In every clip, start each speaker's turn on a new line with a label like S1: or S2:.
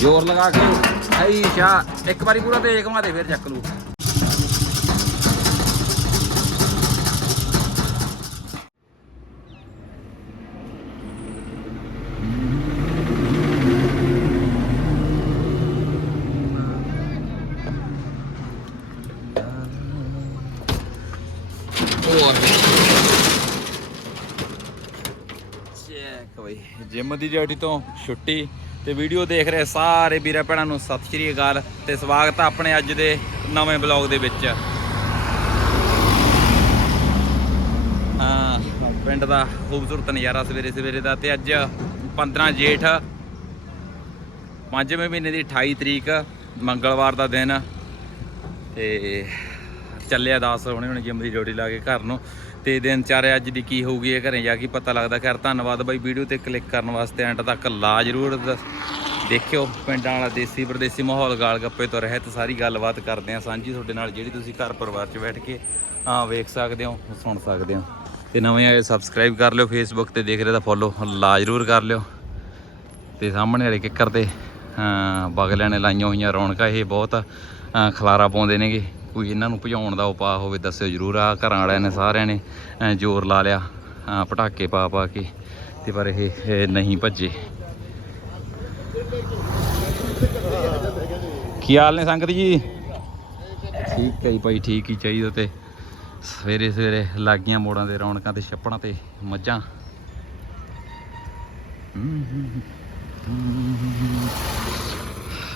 S1: ਜ਼ੋਰ ਲਗਾ ਕੇ। ਆਈ ਸ਼ਾ। ਇੱਕ ਵਾਰੀ ਪੂਰਾ ਤੇਜ਼ ਘੁਮਾ ਦੇ, ਫਿਰ ਚੱਕ ਲੂ। ਹੋਰ। ਜਿਮ ਦੀ ਡਿਊਟੀ ਤੋਂ ਛੁੱਟੀ। ਤੇ ਵੀਡੀਓ ਦੇਖ ਰਹੇ ਸਾਰੇ ਵੀਰਾਂ ਭੈਣਾਂ ਨੂੰ ਸਤਿ ਸ਼੍ਰੀ ਅਕਾਲ ਤੇ ਸਵਾਗਤ ਹੈ ਆਪਣੇ ਅੱਜ ਦੇ ਨਵੇਂ ਬਲੌਗ ਦੇ ਵਿੱਚ। ਹਾਂ, ਪਿੰਡ ਦਾ ਖੂਬਸੂਰਤ ਨਜ਼ਾਰਾ ਸਵੇਰੇ ਸਵੇਰੇ ਦਾ ਤੇ ਅੱਜ 15 ਜੇਠ, ਪੰਜਵੇਂ ਮਹੀਨੇ ਦੀ 28 ਤਰੀਕ, ਮੰਗਲਵਾਰ ਦਾ ਦਿਨ ਤੇ ਚੱਲਿਆ 10 ਹੁਣੇ ਹੁਣੇ ਜਿੰਮ ਦੀ ਡਿਊਟੀ ਲਾ ਕੇ ਘਰ ਨੂੰ। ਤੇ ਦਿਨ ਚਾਰੇ ਅੱਜ ਦੀ ਕੀ ਹੋਊਗੀ ਇਹ ਘਰੇ ਜਾ ਕੇ ਪਤਾ ਲੱਗਦਾ। ਖੈਰ, ਧੰਨਵਾਦ ਬਾਈ ਵੀਡੀਓ ਤੇ ਕਲਿੱਕ ਕਰਨ ਵਾਸਤੇ। ਐਂਡ ਤੱਕ ਲਾ ਜ਼ਰੂਰ ਦੱਸ- ਦੇਖਿਓ ਪਿੰਡਾਂ ਵਾਲਾ, ਦੇਸੀ ਪਰਦੇਸੀ ਮਾਹੌਲ, ਗਾਲ ਗੱਪੇ ਤੋਂ ਰਹਿਤ ਸਾਰੀ ਗੱਲਬਾਤ ਕਰਦੇ ਆ ਸਾਂਝੀ ਤੁਹਾਡੇ ਨਾਲ ਜਿਹੜੀ ਤੁਸੀਂ ਘਰ ਪਰਿਵਾਰ 'ਚ ਬੈਠ ਕੇ ਹਾਂ ਵੇਖ ਸਕਦੇ ਹੋ, ਸੁਣ ਸਕਦੇ ਹੋ। ਤੇ ਨਵੇਂ ਆਏ ਸਬਸਕ੍ਰਾਈਬ ਕਰ ਲਿਓ ਫੇਸਬੁੱਕ ਤੇ, ਦੇਖ ਰਹੇ ਤਾਂ ਫੋਲੋ ਲਾ ਜ਼ਰੂਰ ਕਰ ਲਿਓ। ਤੇ ਸਾਹਮਣੇ ਵਾਲੇ ਕਿੱਕਰ ਤੇ ਹਾਂ ਬਗਲਿਆਂ ਨੇ ਲਾਈਆਂ ਹੋਈਆਂ ਰੌਣਕਾਂ, ਇਹ ਬਹੁਤ ਖਲਾਰਾ ਪਾਉਂਦੇ ਨੇਗੇ। ਕੋਈ ਇਹਨਾਂ ਨੂੰ ਭਜਾਉਣ ਦਾ ਉਪਾਅ ਹੋਵੇ ਦੱਸਿਓ ਜਰੂਰ ਆ ਘਰਾਂ ਵਾਲਿਆਂ ਨੇ ਸਾਰਿਆਂ ਨੇ ਜ਼ੋਰ ਲਾ ਲਿਆ ਪਟਾਕੇ ਪਾ ਪਾ ਕੇ, ਤੇ ਪਰ ਇਹ ਨਹੀਂ ਭੱਜੇ। ਕੀ ਹਾਲ ਨੇ ਸੰਗਤ ਜੀ? ਠੀਕ ਹੈ ਜੀ ਭਾਈ, ਠੀਕ ਹੀ ਚਾਹੀਦਾ ਤੇ ਸਵੇਰੇ ਸਵੇਰੇ ਲੱਗੀਆਂ ਮੋੜਾਂ ਦੇ ਰੌਣਕਾਂ ਤੇ, ਛੱਪੜਾਂ ਤੇ ਮੱਝਾਂ।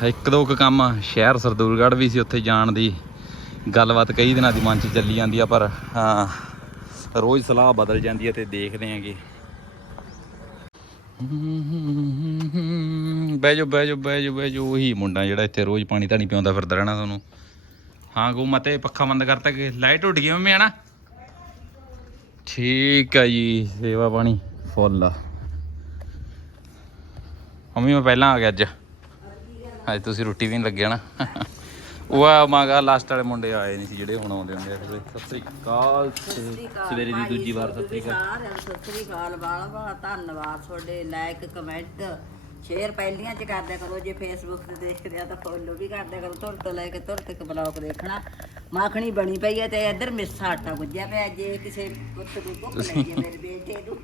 S1: ਇੱਕ ਦੋ ਕੁ ਕੰਮ ਸ਼ਹਿਰ ਸਰਦੂਲਗੜ੍ਹ ਵੀ ਸੀ, ਉੱਥੇ ਜਾਣ ਦੀ। ਗੱਲਬਾਤ ਕਈ ਦਿਨਾਂ ਦੀ ਮਨ 'ਚ ਚੱਲੀ ਜਾਂਦੀ ਆ, ਪਰ, ਹਾਂ, ਰੋਜ਼ ਸਲਾਹ ਬਦਲ ਜਾਂਦੀ ਹੈ ਤੇ ਦੇਖਦੇ ਆਂਗੇ ਬਹਿ ਜਾਓ ਬਹਿ ਜਾਓ ਬਹਿ ਜਾਓ ਬਹਿ ਜਾਓ, ਉਹੀ ਮੁੰਡਾ ਜਿਹੜਾ ਇੱਥੇ ਰੋਜ਼ ਪਾਣੀ ਧਾਣੀ ਪਿਆਉਂਦਾ ਫਿਰਦਾ ਰਹਿਣਾ ਤੁਹਾਨੂੰ। ਹਾਂ ਗੋ ਮਤੇ ਪੱਖਾ ਬੰਦ ਕਰਤਾ ਕਿ ਲਾਈਟ ਉੱਡ ਗਈ ਮੰਮੀ ਆਣਾ ਠੀਕ ਆ ਜੀ, ਸੇਵਾ ਪਾਣੀ ਫੁੱਲ ਆ। ਮੰਮੀ, ਮੈਂ ਪਹਿਲਾਂ ਆ ਗਿਆ ਅੱਜ। ਅੱਜ ਤੁਸੀਂ ਰੋਟੀ ਵੀ ਨਹੀਂ ਲੱਗਿਆ ਨਾ ਉਹ ਆ ਮਾਗਾ ਲਾਸਟ ਵਾਲੇ ਮੁੰਡੇ ਆਏ ਨਹੀਂ ਸੀ ਜਿਹੜੇ ਹੁਣ ਆਉਂਦੇ ਹੁੰਦੇ ਆ। ਫਿਰ ਸਤਿ ਸ੍ਰੀ ਅਕਾਲ ਸਵੇਰੇ ਦੀ ਦੂਜੀ ਵਾਰ ਸਤਿ ਸ੍ਰੀ ਅਕਾਲ।
S2: ਸਾਰਿਆਂ ਨੂੰ ਸਤਿ ਸ੍ਰੀ ਅਕਾਲ ਬਾਲਾ ਬਾਲਾ ਧੰਨਵਾਦ। ਤੁਹਾਡੇ ਲਾਇਕ ਕਮੈਂਟ ਸ਼ੇਅਰ ਪਹਿਲੀਆਂ ਚ ਕਰਦਿਆ ਕਰੋ ਜੇ ਫੇਸਬੁੱਕ ਤੇ ਦੇਖਦੇ ਆ ਤਾਂ ਫੋਲੋ ਵੀ ਕਰਦਿਆ ਕਰੋ। ਤੁਰ ਤੋਂ ਲੈ ਕੇ ਤੁਰ ਤੱਕ ਬਲੌਗ ਦੇਖਣਾ। ਮਾਖਣੀ ਬਣੀ ਪਈ ਹੈ ਤੇ ਇੱਧਰ ਮਿੱਸਾ ਆਟਾ ਗੁੱਜਿਆ ਪਿਆ ਜੇ ਕਿਸੇ ਪੁੱਤ ਦੀ ਭੁੱਖ ਲੱਗੀ ਮੇਰੇ ਬੇਟੇ ਨੂੰ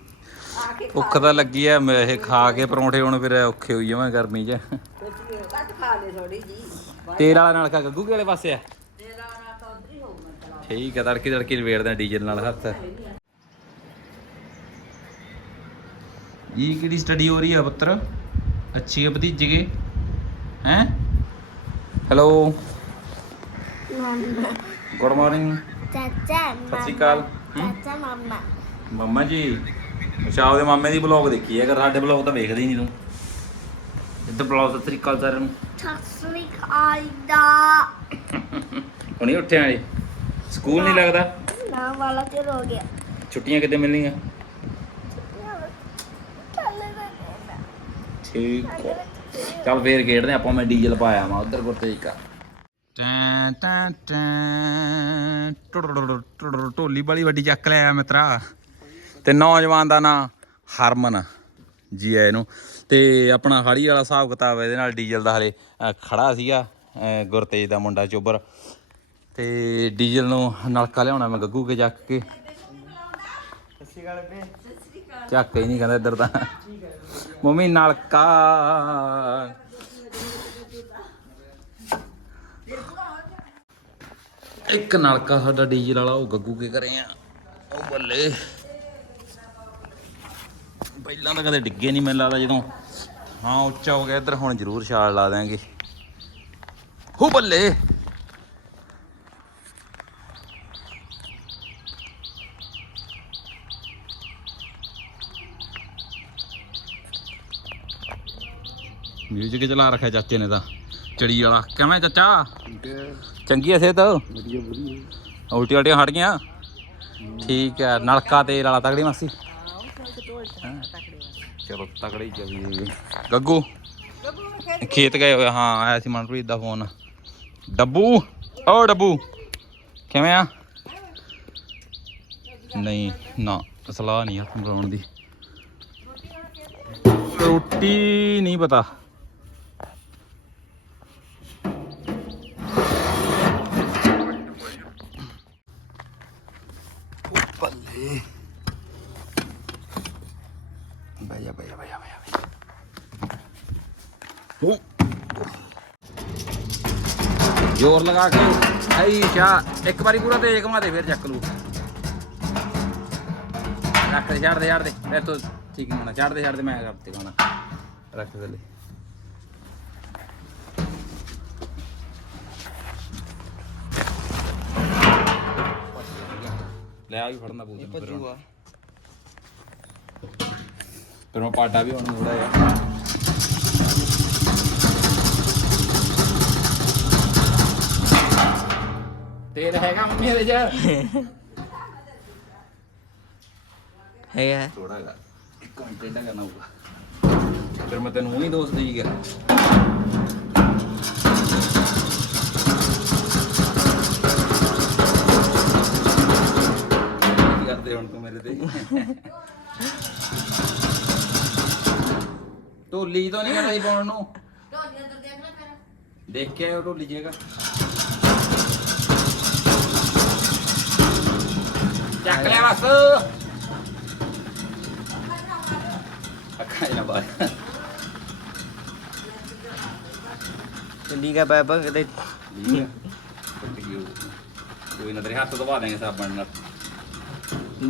S2: ਆ ਕੇ
S1: ਭੁੱਖ ਤਾਂ ਲੱਗੀ ਐ ਮੈਂ ਇਹ ਖਾ ਕੇ ਪਰੌਂਠੇ ਹੁਣ ਫਿਰ ਔਖੇ ਹੋਈ ਜਾਵਾਂ ਗਰਮੀ 'ਚ।
S2: ਕੁਝ ਵੀ ਘੱਟ ਖਾ ਲੈ ਥੋੜੀ ਜੀ
S1: ਤੇਲ ਵਾਲਾ ਨਾਲ ਕਾ ਗੱਗੂ ਕਿਹੜੇ ਪਾਸੇ ਆ?
S2: ਤੇਰਾ ਨਾ ਤਾਂ ਉਧਰ ਹੀ ਹੋਊਗਾ ਚਲਾ
S1: ਠੀਕ ਆ ਤੜਕੀ ਤੜਕੀ ਲਵੇੜਦਾ ਡੀਜ਼ਲ ਨਾਲ ਹੱਥ। ਇਹ ਕਿਹੜੀ ਸਟੱਡੀ ਹੋ ਰਹੀ ਆ ਪੁੱਤਰ? ਅੱਛੀ ਹੈ ਭਤੀਜੇ ਹੈ? ਹੈਲੋ ਗੁੱਡ ਮਾਰਨਿੰਗ
S3: ਚਾਚਾ
S1: ਸਤਿ ਸ਼੍ਰੀ ਅਕਾਲ।
S3: ਚਾਚਾ ਮਮਾ।
S1: ਮੰਮਾ ਜੀ ਅੱਛਾ ਉਹਦੇ ਮਾਮੇ ਦੀ ਬਲੌਗ ਦੇਖੀ ਹੈ ਅਗਰ ਸਾਡੇ ਬਲੌਗ ਤਾਂ ਵੇਖਦੇ ਹੀ ਨਹੀਂ ਤੂੰ। ਇੱਧਰ ਬਲੌਗ ਸਤਿ ਸ਼੍ਰੀ ਅਕਾਲ ਸਾਰਿਆਂ ਨੂੰ
S3: ਸਸਰੀ ਆਇਦਾ
S1: ਹੁਣੇ ਉੱਠਿਆ ਜੀ ਸਕੂਲ ਨਹੀਂ ਲੱਗਦਾ
S3: ਨਾ ਵਾਲਾ ਤੇ ਰੋ ਗਿਆ
S1: ਛੁੱਟੀਆਂ ਕਿੱਦੇ ਮਿਲਣੀਆਂ ਠੀਕ ਹੈ ਚੱਲ ਫੇਰ ਖੇਡਦੇ ਆਪਾਂ ਮੈਂ ਡੀਜ਼ਲ ਪਾਇਆ ਮੈਂ ਉਧਰ ਗੁਰਤੇਜ ਕਾ ਟੈਂ ਟੈਂ ਟੈਂ ਟੁਰਰਰਰ ਟੁਰਰਰਰ ਢੋਲੀ ਵਾਲੀ ਵੱਡੀ ਚੱਕ ਲਿਆ ਮਿੱਤਰਾ ਤੇ ਨੌਜਵਾਨ ਦਾ ਨਾਂ ਹਰਮਨ ਜੀ ਆਏ ਨੂੰ ਤੇ ਆਪਣਾ ਹਾੜੀ ਵਾਲਾ ਹਿਸਾਬ ਕਿਤਾਬ ਇਹਦੇ ਨਾਲ ਡੀਜ਼ਲ ਦਾ ਹਲੇ ਖੜਾ ਸੀਗਾ ਗੁਰਤੇਜ ਦਾ ਮੁੰਡਾ ਚੋਬਰ। ਤੇ ਡੀਜ਼ਲ ਨੂੰ ਨਲਕਾ ਲਿਆਉਣਾ ਮੈਂ ਗੱਗੂ ਕੇ ਚੱਕ ਕੇ। ਚੱਕ ਹੀ ਨਹੀਂ ਕਹਿੰਦਾ ਇੱਧਰ ਤਾਂ। ਮੰਮੀ, ਨਲਕਾ। ਇੱਕ ਨਲਕਾ ਸਾਡਾ ਡੀਜ਼ਲ ਵਾਲਾ, ਉਹ ਗੱਗੂ ਕੇ ਕਰੇ ਆ। ਉਹ ਬੱਲੇ। ਪਹਿਲਾਂ ਤਾਂ ਕਦੇ ਡਿੱਗੇ ਨਹੀਂ ਮੈਨੂੰ ਲੱਗਦਾ ਜਦੋਂ ਹਾਂ ਉੱਚਾ ਹੋ ਗਿਆ ਇੱਧਰ ਹੁਣ ਜ਼ਰੂਰ ਛਾਲ ਲਾ ਦਿਆਂਗੇ। ਹੋ ਬੱਲੇ! ਮਿਊਜ਼ਿਕ ਚਲਾ ਰੱਖਿਆ ਚਾਚੇ ਨੇ ਤਾਂ। ਚੜੀ ਵਾਲਾ। ਕਿਵੇਂ ਚਾਚਾ? ਚੰਗੀ ਐ ਸਿਹਤ? ਵਧੀਆ ਵਧੀਆ। ਉਲਟੀ ਉਲਟੀਆਂ ਹਟ ਗਈਆਂ? ਠੀਕ ਹੈ ਨਲਕਾ ਤੇਲ ਵਾਲਾ ਤਗੜੀ ਮਾਸੀ? ਚਲੋ ਤਗੜੀ ਚੱਲੀ ਗੱਗੂ ਖੇਤ ਗਏ ਹੋਏ ਹਾਂ ਆਇਆ ਸੀ ਮਨਪ੍ਰੀਤ ਦਾ ਫੋਨ। ਡੱਬੂ ਓ ਡੱਬੂ ਕਿਵੇਂ ਆ? ਨਹੀਂ ਨਾ ਸਲਾਹ ਨਹੀਂ ਹੱਥ ਮਰਾਉਣ ਦੀ। ਰੋਟੀ ਨਹੀਂ ਪਤਾ। ਬਹਿ ਜਾ ਬਹਿ ਜਾ ਬਹਿ ਜਾ ਬਹਿ ਜਾ ਹੋ ਜ਼ੋਰ ਲਗਾ ਕੇ ਆਈ ਸ਼ਾ ਇੱਕ ਵਾਰੀ ਪੂਰਾ ਤੇਜ਼ ਘੁਮਾ ਦੇ ਫਿਰ ਚੱਕ ਲੂ ਰੱਖ ਦੇ ਛੱਡ ਦੇ ਛੱਡ ਦੇ ਫਿਰ ਤੋਂ ਠੀਕ ਨਹੀਂ ਹੋਣਾ ਛੱਡ ਦੇ ਛੱਡ ਦੇ ਮੈਂ ਕਰਤੇ ਹੋਣਾ ਰੱਖ ਦੇ ਲੈ ਲੈ ਆ ਵੀ ਫੜਨਾ ਪਊ ਤੈਨੂੰ ਫਿਰ ਮੈਂ ਪਾਟਾ ਵੀ ਹੁਣ ਥੋੜਾ ਜਿਹਾ। ਤੇਲ ਹੈਗਾ ਮੰਮੀ ਇਹਦੇ ਚ?
S4: ਹੈਗਾ।
S1: ਥੋੜਾ ਜਿਹਾ। ਇੱਕ ਮਿੰਟ ਟੇਢਾ ਕਰਨਾ ਪਊਗਾ ਫਿਰ ਮੈਂ ਤੈਨੂੰ ਨਹੀਂ ਦੋਸਤ ਜੀ ਗਿਆ। ਕੀ ਕਰਦੇ ਹੁਣ ਤੂੰ ਮੇਰੇ ਤੇ? ਢੋਲੀ ਤੋਂ ਨਹੀਂ ਕਰਦਾ ਸੀ ਪਾਉਣ ਨੂੰ।
S2: ਢੋਲੀ ਅੰਦਰ ਦੇਖ ਲੈ ਫਿਰ।
S1: ਦੇਖ ਕੇ ਆਇਓ ਢੋਲੀ ਜੇਗਾ ਚੱਕ ਲਿਆ ਬਸ। ਅੱਖਾਂ ਇਹਨਾਂ ਬਾਹਰ
S4: ਚੱਲੀ ਗਿਆ ਪਾਪਾ ਕਿਤੇ।
S1: ਕੋਈ ਨਾ ਤੇਰੇ ਹੱਥ ਧਵਾ ਦੇਂਗੇ ਸਾਬਣ ਨਾਲ।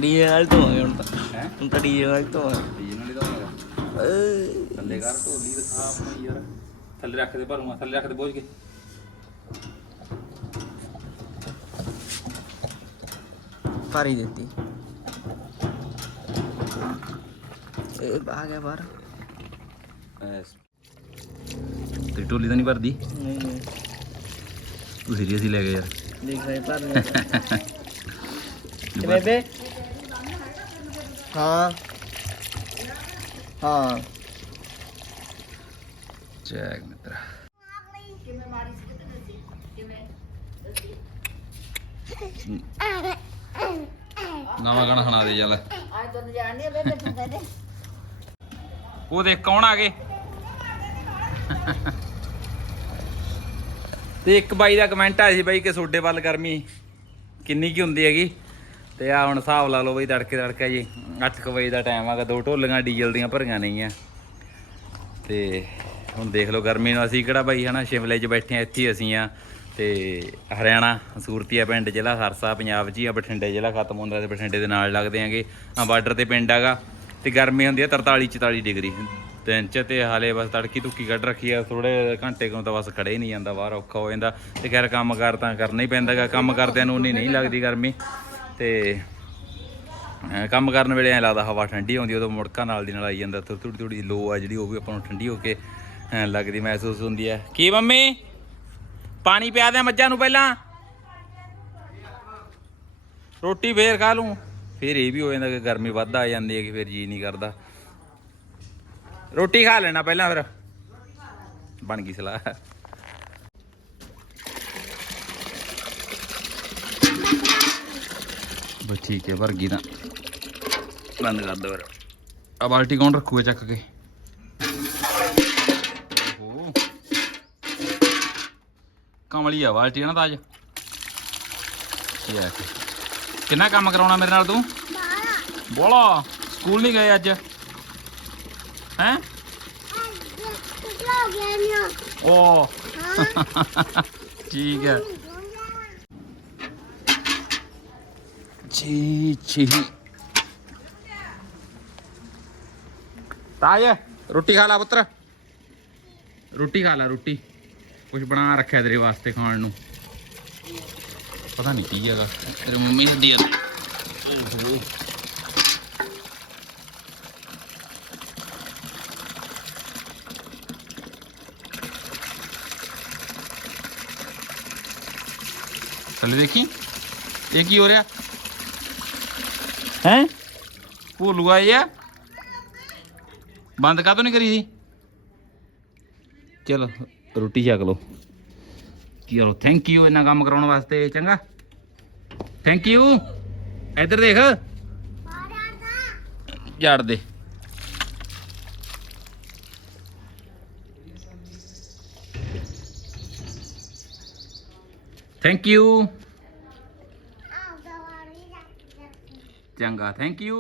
S4: ਡੀਏ ਨਾਲ ਧੋਵਾਂਗੇ ਹੁਣ ਤਾਂ।
S1: ਹੈ?
S4: ਹੁਣ ਤਾਂ ਡੀਏ ਨਾਲ ਧੋਵਾਂਗੇ।
S1: ਜੀ ਨਾਲ ਹੀ ਧਵਾਏਗਾ
S4: ਏ,
S1: ਥੱਲੇ ਕਰ ਢੋਲੀ ਦਿਖਾ ਆਪਣੀ ਯਾਰ। ਥੱਲੇ ਰੱਖ ਦੇ ਭਰੂਆ ਥੱਲੇ ਰੱਖ ਦੇ ਬੋਝ ਕੇ।
S4: ਭਾਰੀ ਦਿੱਤੀ। ਇਹ ਆ ਗਿਆ ਬਾਹਰ।
S1: ਐਸ ਤੇ ਢੋਲੀ ਤਾਂ ਨਹੀਂ ਭਰਦੀ?
S4: ਨਹੀਂ ਨਹੀਂ।
S1: ਤੂੰ ਸੀਰੀਅਸ ਹੀ ਲੈ ਗਿਆ ਯਾਰ।
S4: ਦੇਖ ਰਹੇ ਭਰ ਲਿਆ ਤੇ ਬੇਬੇ? ਹਾਂ। ਹਾਂ।
S1: ਚੈਕ ਮਿੱਤਰਾ ਨਵਾਂ ਗਾਣਾ ਸੁਣਾ ਦੇ, ਚੱਲ।
S2: ਅੱਜ ਤੋਂ ਜਾਣਦੀ ਆ ਬੇਬੇ ਤੂੰ ਕਹਿੰਦੇ
S1: ਉਹ ਦੇਖ ਕੌਣ ਆ ਗਏ? ਤੇ ਇੱਕ ਬਾਈ ਦਾ ਕਮੈਂਟ ਆਇਆ ਸੀ ਬਾਈ ਕਿ ਸੋਡੇ ਵੱਲ ਗਰਮੀ ਕਿੰਨੀ ਕੀ ਹੁੰਦੀ ਹੈਗੀ? ਤੇ ਆ ਹੁਣ ਹਿਸਾਬ ਲਾ ਲਓ ਬਈ ਤੜਕੇ ਤੜਕਾ ਜੀ 8 ਵਜੇ ਦਾ ਟਾਈਮ ਹੈਗਾ ਦੋ ਢੋਲੀਆਂ ਡੀਜ਼ਲ ਦੀਆਂ ਭਰੀਆਂ ਨਹੀਂ ਆ ਤੇ ਹੁਣ ਦੇਖ ਲਓ ਗਰਮੀ ਨੂੰ ਅਸੀਂ ਕਿਹੜਾ ਬਾਈ ਹਨਾ ਸ਼ਿਮਲੇ 'ਚ ਬੈਠੇ ਆ ਇੱਥੇ ਅਸੀਂ ਆ ਤੇ ਹਰਿਆਣਾ, ਸੂਰਤੀਆ ਪਿੰਡ ਜ਼ਿਲ੍ਹਾ, ਹਰਸਾ ਪੰਜਾਬ 'ਚ ਹੀ ਆ, ਬਠਿੰਡੇ ਜ਼ਿਲ੍ਹਾ ਖਤਮ ਹੁੰਦਾ ਤੇ ਬਠਿੰਡੇ ਦੇ ਨਾਲ ਲੱਗਦੇ ਆਂਗੇ। ਆ ਬਾਰਡਰ ਤੇ ਪਿੰਡ ਹੈਗਾ ਤੇ ਗਰਮੀ ਹੁੰਦੀ ਆ 43 44 ਡਿਗਰੀ। ਦਿਨ 'ਚ ਤੇ ਹਾਲੇ ਬਸ ਤੜਕੀ ਤੁੱਕੀ ਕੱਢ ਰੱਖੀ ਆ ਥੋੜੇ ਘੰਟੇ ਕੋਲ ਤਾਂ ਬਸ ਖੜੇ ਹੀ ਨਹੀਂ ਜਾਂਦਾ, ਬਾਹਰ ਔਖਾ ਹੋ ਜਾਂਦਾ ਤੇ ਖੈਰ ਕੰਮ ਕਾਰ ਤਾਂ ਕਰਨਾ ਹੀ ਪੈਂਦਾਗਾ ਕੰਮ ਕਰਦਿਆਂ ਨੂੰ ਉਨੀ ਨਹੀਂ ਲੱਗਦੀ ਗਰਮੀ ਤੇ ਕੰਮ ਕਰਨ ਵੇਲੇ ਐ ਲੱਗਦਾ ਹਵਾ ਠੰਡੀ ਆਉਂਦੀ ਉਦੋਂ ਮੁੜਕਾ ਨਾਲ ਦੀ ਨਾਲ ਆਈ ਜਾਂਦਾ ਥੋੜੀ ਥੋੜੀ ਲੋ ਆ ਜਿਹੜੀ, ਉਹ ਵੀ ਆਪਾਂ ਨੂੰ ਠੰਡੀ ਹੋ ਕੇ ਐਂ ਲੱਗਦੀ ਮਹਿਸੂਸ ਹੁੰਦੀ ਹੈ ਕੀ ਮੰਮੀ? ਪਾਣੀ ਪਿਆ ਦੇ ਮੱਝਾਂ ਨੂੰ ਪਹਿਲਾਂ? ਰੋਟੀ ਫੇਰ ਖਾ ਲੂੰ। ਫਿਰ ਇਹ ਵੀ ਹੋ ਜਾਂਦਾ ਕਿ ਗਰਮੀ ਵੱਧ ਆ ਜਾਂਦੀ ਹੈ ਕਿ ਫਿਰ ਜੀ ਨਹੀਂ ਕਰਦਾ। ਰੋਟੀ ਖਾ ਲੈਣਾ ਪਹਿਲਾਂ ਫਿਰ। ਬਣ ਗਈ ਸਲਾਹ। ਬਸ ਠੀਕ ਹੈ ਭਰ ਗਈ ਤਾਂ। ਬੰਦ ਕਰ ਦੋ ਫਿਰ। ਆ ਬਾਲਟੀ ਕੌਣ ਰੱਖੂਗਾ ਚੱਕ ਕੇ? ਕਮਲੀ ਆ ਬਾਲਟੀ ਨਾ ਤਾਂ ਅੱਜ ਕਿੰਨਾ ਕੰਮ ਕਰਾਉਣਾ ਮੇਰੇ ਨਾਲ ਤੂੰ? ਬੋਲਾ। ਸਕੂਲ ਨਹੀਂ ਗਏ ਅੱਜ? ਹੈ? ਓ। ਠੀਕ ਹੈ। ਜੀ ਜੀ ਤਾਜ, ਰੋਟੀ ਖਾ ਲਾ ਪੁੱਤਰ। ਰੋਟੀ ਖਾ ਲਾ, ਰੋਟੀ। ਕੁਝ ਬਣਾ ਰੱਖਿਆ ਤੇਰੇ ਵਾਸਤੇ ਖਾਣ ਨੂੰ। ਪਤਾ ਨਹੀਂ ਕੀ ਹੈਗਾ। ਤੇਰੇ ਮੰਮੀ ਆ। ਚੱਲ ਦੇਖੀ? ਇਹ ਕੀ ਹੋ ਰਿਹਾ? ਹੈ? ਭੂਲੂ ਆਈ ਆ। ਬੰਦ ਕਾਹਤੋਂ ਨਹੀਂ ਕਰੀ ਸੀ? ਚਲੋ ਰੋਟੀ ਛਕ ਲਓ। ਚਲੋ ਥੈਂਕ ਯੂ ਇੰਨਾ ਕੰਮ ਕਰਾਉਣ ਵਾਸਤੇ ਚੰਗਾ। ਥੈਂਕ ਯੂ ਇੱਧਰ ਦੇਖ। ਝਾੜ ਦੇ। ਥੈਂਕ ਯੂ ਚੰਗਾ ਥੈਂਕ ਯੂ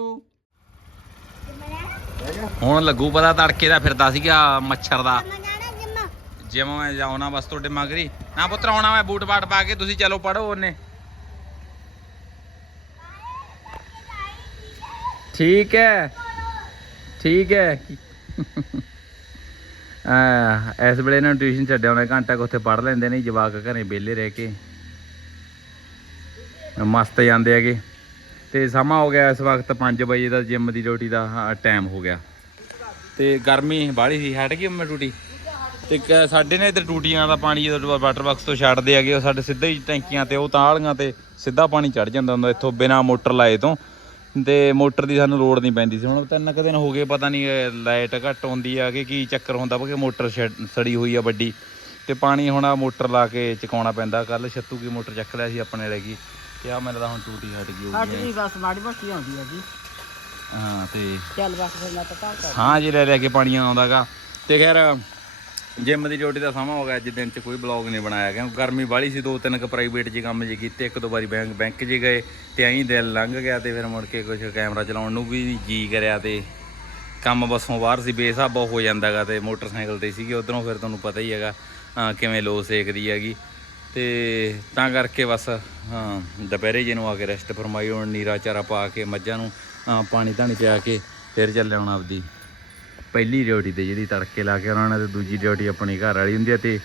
S1: ਹੁਣ ਲੱਗੂ ਪਤਾ ਤੜਕੇ ਦਾ ਫਿਰਦਾ ਸੀਗਾ ਮੱਛਰ ਦਾ।
S3: ਜਿਮ
S1: ਮੈਂ ਜਾਉਣਾ ਬਸ ਤੁਹਾਡੇ ਮਗਰੀ। ਨਾ ਪੁੱਤਰ, ਆਉਣਾ ਮੈਂ ਬੂਟ ਬਾਟ ਪਾ ਕੇ, ਤੁਸੀਂ ਚਲੋ ਪੜੋ ਉਹਨੇ। ਠੀਕ ਹੈ। ਠੀਕ ਹੈ। ਆ, ਇਸ ਵੇਲੇ ਇਹਨਾਂ ਨੂੰ ਟਿਊਸ਼ਨ ਛੱਡਿਆ, ਉਹਨੇ ਘੰਟਾ ਕੁ ਉੱਥੇ ਪੜ ਲੈਂਦੇ ਨੇ, ਜਵਾਕ ਘਰੇ ਵਿਹਲੇ ਰਹਿ ਕੇ। ਮਸਤ ਜਾਂਦੇ ਹੈਗੇ। ਤੇ ਸਮਾਂ ਹੋ ਗਿਆ ਇਸ ਵਕਤ 5 ਵਜੇ ਦਾ, ਜਿਮ ਦੀ ਡਿਊਟੀ ਦਾ ਟਾਈਮ ਹੋ ਗਿਆ। ਤੇ ਗਰਮੀ ਬਾਹਲੀ ਸੀ, ਹਟ ਗਈ ਮੈਂ ਟੂਟੀ। ਤੇ ਕ- ਸਾਡੇ ਨੇ ਇੱਧਰ ਟੂਟੀਆਂ ਦਾ ਪਾਣੀ ਜਦੋਂ ਵਾਟਰ ਬਾਕਸ ਤੋਂ ਛੱਡਦੇ ਹੈਗੇ ਉਹ ਸਾਡੇ ਸਿੱਧੇ ਹੀ ਟੈਂਕੀਆਂ ਤੇ ਉਹ ਤਾਲੀਆਂ ਤੇ ਸਿੱਧਾ ਪਾਣੀ ਚੜ ਜਾਂਦਾ ਹੁੰਦਾ ਇੱਥੋਂ ਬਿਨਾ ਮੋਟਰ ਲਾਏ ਤੋਂ। ਤੇ ਮੋਟਰ ਦੀ ਸਾਨੂੰ ਲੋੜ ਨਹੀਂ ਪੈਂਦੀ ਸੀ। ਹੁਣ ਤਿੰਨ ਕੁ ਦਿਨ ਹੋ ਗਏ ਪਤਾ ਨਹੀਂ ਲਾਈਟ ਘੱਟ ਆਉਂਦੀ ਆ ਕਿ ਕੀ ਚੱਕਰ ਹੁੰਦਾ ਕਿ ਮੋਟਰ ਛੱਡ- ਸੜੀ ਹੋਈ ਆ ਵੱਡੀ। ਤੇ ਪਾਣੀ ਹੁਣ ਆ ਮੋਟਰ ਲਾ ਕੇ ਚਕਾਉਣਾ ਪੈਂਦਾ। ਕੱਲ ਛੱਤੂ ਕੀ ਮੋਟਰ ਚੱਕ ਲਿਆ ਸੀ ਆਪਣੇ ਰਹਿ ਗਈ। ਤੇ ਆ ਮੈਨੂੰ ਤਾਂ ਹੁਣ ਟੂਟੀ ਹਟ ਗਈ
S2: ਅੱਜ
S1: ਹੋਊਗੀ
S2: ਵੀ ਬਸ ਮਾੜੀ ਮੋਟੀ ਆਉਂਦੀ ਹੈ ਜੀ
S1: ਹਾਂ ਤੇ
S2: ਚੱਲ ਬਸ ਫਿਰ ਮੈਂ ਪਤਾ ਕਰ
S1: ਹਾਂ ਜੀ ਲੈ ਲੈ ਕੇ ਪਾਣੀ ਆਉਂਦਾਗਾ। ਤੇ ਖੈਰ ਜਿਮ ਦੀ ਡਿਊਟੀ ਦਾ ਸਮਾਂ ਹੋ ਗਿਆ, ਅੱਜ ਦਿਨ ਚ ਕੋਈ ਬਲੌਗ ਨਹੀਂ ਬਣਾਇਆ ਕਿਉਂਕਿ ਗਰਮੀ ਬਾਹਲੀ ਸੀ, ਦੋ ਤਿੰਨ ਕ ਪ੍ਰਾਈਵੇਟ ਜੀ ਕੰਮ ਜੀ ਕੀਤੇ, ਇੱਕ ਦੋ ਵਾਰੀ ਬੈਂਕ ਬੈਂਕ 'ਚ ਗਏ ਤੇ ਐਂ ਦਿਲ ਲੰਘ ਗਿਆ ਤੇ ਫਿਰ ਮੁੜ ਕੇ ਕੁਝ ਕੈਮਰਾ ਚਲਾਉਣ ਨੂੰ ਵੀ ਜੀ ਕਰਿਆ ਤੇ ਕੰਮ ਬਸੋਂ ਬਾਹਰ ਸੀ ਬੇਸਾਬਾ ਹੋ ਜਾਂਦਾਗਾ ਤੇ ਮੋਟਰਸਾਈਕਲ ਤੇ ਸੀਗੇ, ਉਧਰੋਂ ਫਿਰ ਤੁਹਾਨੂੰ ਪਤਾ ਹੀ ਹੈਗਾ ਕਿਵੇਂ ਲੋ ਸੇਕਦੀ ਹੈਗੀ। ਤੇ ਤਾਂ ਕਰਕੇ ਬਸ ਹਾਂ ਦੁਪਹਿਰੇ ਜਿਹਨੂੰ ਆ ਕੇ ਰੈਸਟ ਫਰਮਾਈ, ਹੁਣ ਨੀਰਾ ਚਾਰਾ ਪਾ ਕੇ ਮੱਝਾਂ ਨੂੰ ਪਾਣੀ ਧਾਣੀ ਪਿਆ ਕੇ ਫਿਰ ਚੱਲੇ ਹੁਣ ਆਪਦੀ। ਪਹਿਲੀ ਡਿਊਟੀ ਤੇ ਜਿਹੜੀ ਤੜਕੇ ਲਾ ਕੇ ਆਉਣਾ ਤੇ ਦੂਜੀ ਡਿਊਟੀ ਆਪਣੀ ਘਰ ਵਾਲੀ ਹੁੰਦੀ ਆ ਤੇ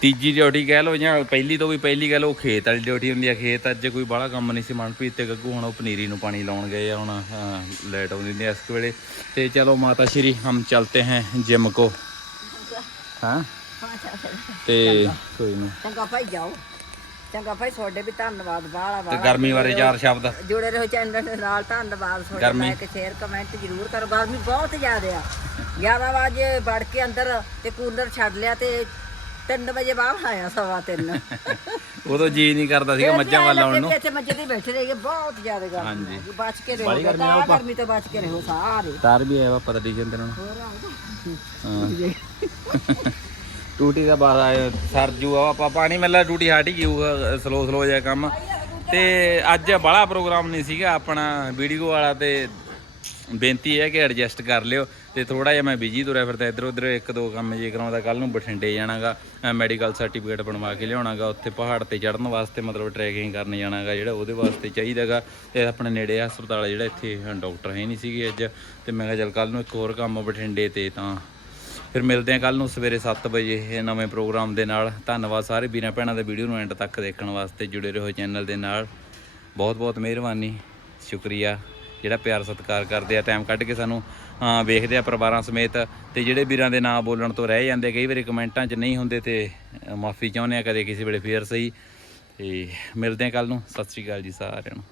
S1: ਤੀਜੀ ਡਿਊਟੀ ਕਹਿ ਲਓ ਜਾਂ ਪਹਿਲੀ ਤੋਂ ਵੀ ਪਹਿਲੀ ਕਹਿ ਲਓ ਖੇਤ ਵਾਲੀ ਡਿਊਟੀ ਹੁੰਦੀ ਆ। ਖੇਤ ਅੱਜ ਕੋਈ ਬਾਹਲਾ ਕੰਮ ਨਹੀਂ ਸੀ ਮਨਪ੍ਰੀਤ ਤੇ ਗੱਗੂ ਹੁਣ ਉਹ ਪਨੀਰੀ ਨੂੰ ਪਾਣੀ ਲਾਉਣ ਗਏ ਆ ਹੁਣ ਲੈਟ ਆਉਂਦੀ ਨੇ ਇਸ ਵੇਲੇ। ਤੇ ਚਲੋ ਮਾਤਾ ਸ਼੍ਰੀ ਹਮ ਚਲਤੇ ਹੈ ਜਿਮ ਕੋ। ਹਾਂ? ਤੇ ਕੋਈ ਨਹੀਂ
S2: ਚੰਗਾ ਭਾਈ ਜਾਓ। ਚੰਗਾ ਭਾਈ ਤੁਹਾਡੇ ਵੀ ਧੰਨਵਾਦ ਬਾਹਲਾ
S1: ਤੇ
S2: ਬਾਹਲਾ
S1: ਗਰਮੀ ਬਾਰੇ ਚਾਰ ਸ਼ਬਦ।
S2: ਜੁੜੇ ਰਹੋ ਚੈਨਲ ਦੇ ਨਾਲ ਧੰਨਵਾਦ ਤੁਹਾਡਾ।
S1: ਗਰਮੀ।
S2: ਲਾਈਕ ਸ਼ੇਅਰ ਕਮੈਂਟ ਜ਼ਰੂਰ ਕਰੋ। ਗਰਮੀ ਬਹੁਤ ਜ਼ਿਆਦਾ ਆ। 11 ਵਜੇ ਵੜ ਕੇ ਅੰਦਰ ਤੇ ਕੂਲਰ ਛੱਡ ਲਿਆ ਤੇ 3 ਵਜੇ ਬਾਹਰ ਆਇਆ ਸਵਾ 3
S1: ਉਦੋਂ ਜੀ ਨਹੀਂ ਕਰਦਾ ਸੀਗਾ ਮੱਝਾਂ ਵੱਲ ਆਉਣ ਨੂੰ।
S2: ਇੱਥੇ ਮੱਝੇ ਤੇ ਬੈਠੇ ਰਹੇਗੇ ਬਹੁਤ ਜ਼ਿਆਦਾ ਗਰਮੀ
S1: ਹਾਂਜੀ।
S2: ਬਚ ਕੇ ਰਹੋ
S1: ਬੜੀ ਗਰਮੀ ਆ
S2: ਤਾਂ ਗਰਮੀ ਤੋਂ ਬਚ ਕੇ ਰਹੋ ਸਾਰੇ।
S1: ਤਾਰ ਵੀ ਆਇਆ ਵਾ ਪਤਾ ਨਹੀਂ ਕਿੰਦੇ ਨੂੰ
S2: ਹੋਰ ਆਉਂਦਾ
S1: ਹਾਂ। ਡਿਊਟੀ ਦਾ ਬਾਹਰ ਸਰ ਜੂ ਆ, ਆਪਾਂ ਪਾਣੀ ਮੱਲਾ ਡਿਊਟੀ ਹਟ ਹੀ ਗਈ ਸਲੋ ਸਲੋ ਜਿਹਾ ਕੰਮ। ਤੇ ਅੱਜ ਬੜਾ ਪ੍ਰੋਗਰਾਮ ਨਹੀਂ ਸੀਗਾ ਆਪਣਾ, ਵੀਡੀਓ ਵਾਲਾ ਤੇ ਬੇਨਤੀ ਹੈ ਕਿ ਐਡਜਸਟ ਕਰ ਲਿਓ। ਤੇ ਥੋੜਾ ਜਿਹਾ ਮੈਂ ਬਿਜ਼ੀ ਤੁਰਿਆ ਫਿਰਦਾ ਇੱਧਰ ਉੱਧਰ ਇੱਕ ਦੋ ਕੰਮ ਜੇ ਕਰਾਉਂਦਾ ਕੱਲ ਨੂੰ ਬਠਿੰਡੇ ਜਾਣਾਗਾ ਮੈਡੀਕਲ ਸਰਟੀਫਿਕੇਟ ਬਣਵਾ ਕੇ ਲਿਆਉਣਾਗਾ, ਉੱਥੇ ਪਹਾੜ ਤੇ ਚੜਨ ਵਾਸਤੇ ਮਤਲਬ ਟਰੈਕਿੰਗ ਕਰਨ ਜਾਣਾਗਾ, ਜਿਹੜਾ ਉਹਦੇ ਵਾਸਤੇ ਚਾਹੀਦਾਗਾ। ਤੇ ਆਪਣੇ ਨੇੜੇ ਹਸਪਤਾਲ ਜਿਹੜਾ, ਇੱਥੇ ਡਾਕਟਰ ਹੈ ਨਹੀਂ ਸੀਗੇ ਅੱਜ। ਤੇ ਮੈਂ ਕਿਹਾ ਚੱਲ ਕੱਲ ਨੂੰ ਇੱਕ ਹੋਰ ਕੰਮ ਬਠਿੰਡੇ ਤੇ ਤਾਂ ਫਿਰ ਮਿਲਦੇ ਹਾਂ ਕੱਲ ਨੂੰ ਸਵੇਰੇ 7 ਵਜੇ ਇਹ ਨਵੇਂ ਪ੍ਰੋਗਰਾਮ ਦੇ ਨਾਲ। ਧੰਨਵਾਦ ਸਾਰੇ ਵੀਰਾਂ ਭੈਣਾਂ ਦੇ ਵੀਡੀਓ ਨੂੰ ਐਂਡ ਤੱਕ ਦੇਖਣ ਵਾਸਤੇ ਜੁੜੇ ਰਹੋ ਚੈਨਲ ਦੇ ਨਾਲ। ਬਹੁਤ ਬਹੁਤ ਮਿਹਰਬਾਨੀ, ਸ਼ੁਕਰੀਆ। ਜਿਹੜਾ ਪਿਆਰ ਸਤਿਕਾਰ ਕਰਦੇ ਆ ਟਾਈਮ ਕੱਢ ਕੇ ਸਾਨੂੰ ਵੇਖਦੇ ਆ ਪਰਿਵਾਰਾਂ ਸਮੇਤ। ਤੇ ਜਿਹੜੇ ਵੀਰਾਂ ਦੇ ਨਾਂ ਬੋਲਣ ਤੋਂ ਰਹਿ ਜਾਂਦੇ, ਕਈ ਵਾਰੀ ਕਮੈਂਟਾਂ 'ਚ ਨਹੀਂ ਹੁੰਦੇ ਤੇ ਮਾਫੀ ਚਾਹੁੰਦੇ ਆ ਕਦੇ ਕਿਸੇ ਵੇਲੇ ਫੇਰ ਸਹੀ। ਤੇ ਮਿਲਦੇ ਆ ਕੱਲ ਨੂੰ। ਸਤਿ ਸ਼੍ਰੀ ਅਕਾਲ ਜੀ ਸਾਰਿਆਂ ਨੂੰ।